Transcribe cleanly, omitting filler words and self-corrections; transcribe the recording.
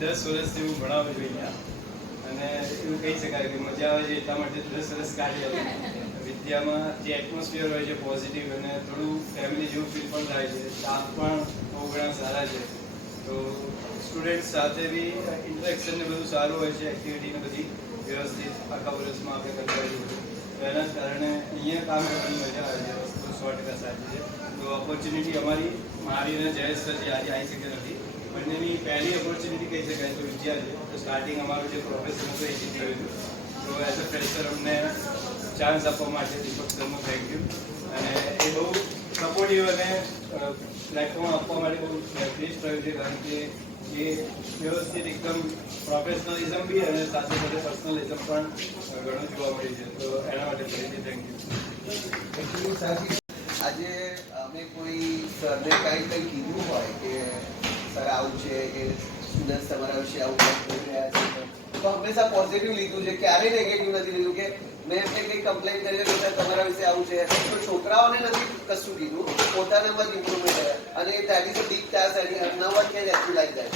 10 વર્ષથી હું ભણાવું છું અહીંયા, અને એવું કહી શકાય કે મજા આવે છે એટલા માટે 10 વર્ષ કાઢી આવે. વિદ્યામાં જે એટમોસ્ફિયર હોય છે પોઝિટિવ, અને થોડું ફેમિલી જેવું ફીલ પણ થાય છે. સ્ટાફ પણ બહુ ઘણા સારા છે, તો સ્ટુડન્ટ સાથે બી ઇન્ટરેક્શન ને બધું સારું હોય છે. એક્ટિવિટી ને બધી વ્યવસ્થિત આખા વર્ષમાં આપણે કરતા હોઈએ છીએ, તો એના કારણે અહીંયા કામ કરવાની મજા આવે છે. વસ્તુ 100% સાચી છે. તો ઓપોર્ચ્યુનિટી મારી અને જયેશ સર આજે આવી શકે નથી, બંનેની પહેલી ઓપોર્ચ્યુનિટી કહી શકાય તો વિદ્યા છે. તો સ્ટાર્ટિંગ અમારું જે પ્રોફેસર હતું એ શીખવ્યું હતું, તો એઝ અ ફ્રેશર અમને ચાન્સ આપવા માટે દીપક સરનો થેન્ક યુ. અને એ બહુ સપોર્ટિવ અને પ્લેટફોર્મ આપવા માટે બહુ બેસ્ટ રહ્યું છે, કારણ કે એ વ્યવસ્થિત એકદમ પ્રોફેશનલિઝમ બી અને સાથે સાથે પર્સનલિઝમ પણ ઘણું જોવા મળ્યું છે. તો એના માટે ફરીથી થેન્ક યુ. આજે અમે કોઈ સરને કંઈ કીધું હોય કે સર આવું છે કે સ્ટુડન્ટ્સ તમારા વિશે આવું કંઈક કરી રહ્યા છે, તો હંમેશા પોઝિટિવ લીધું છે, ક્યારેય નેગેટિવ નથી લીધું. કે મેં એમને કંઈ કમ્પ્લેન કરી કે સર તમારા વિશે આવું છે, તો છોકરાઓને નથી કશું કીધું, પોતાનામાં જ ઇમ્પ્રુવમેન્ટ થયા. અને that is a big task, and no one can actualize that.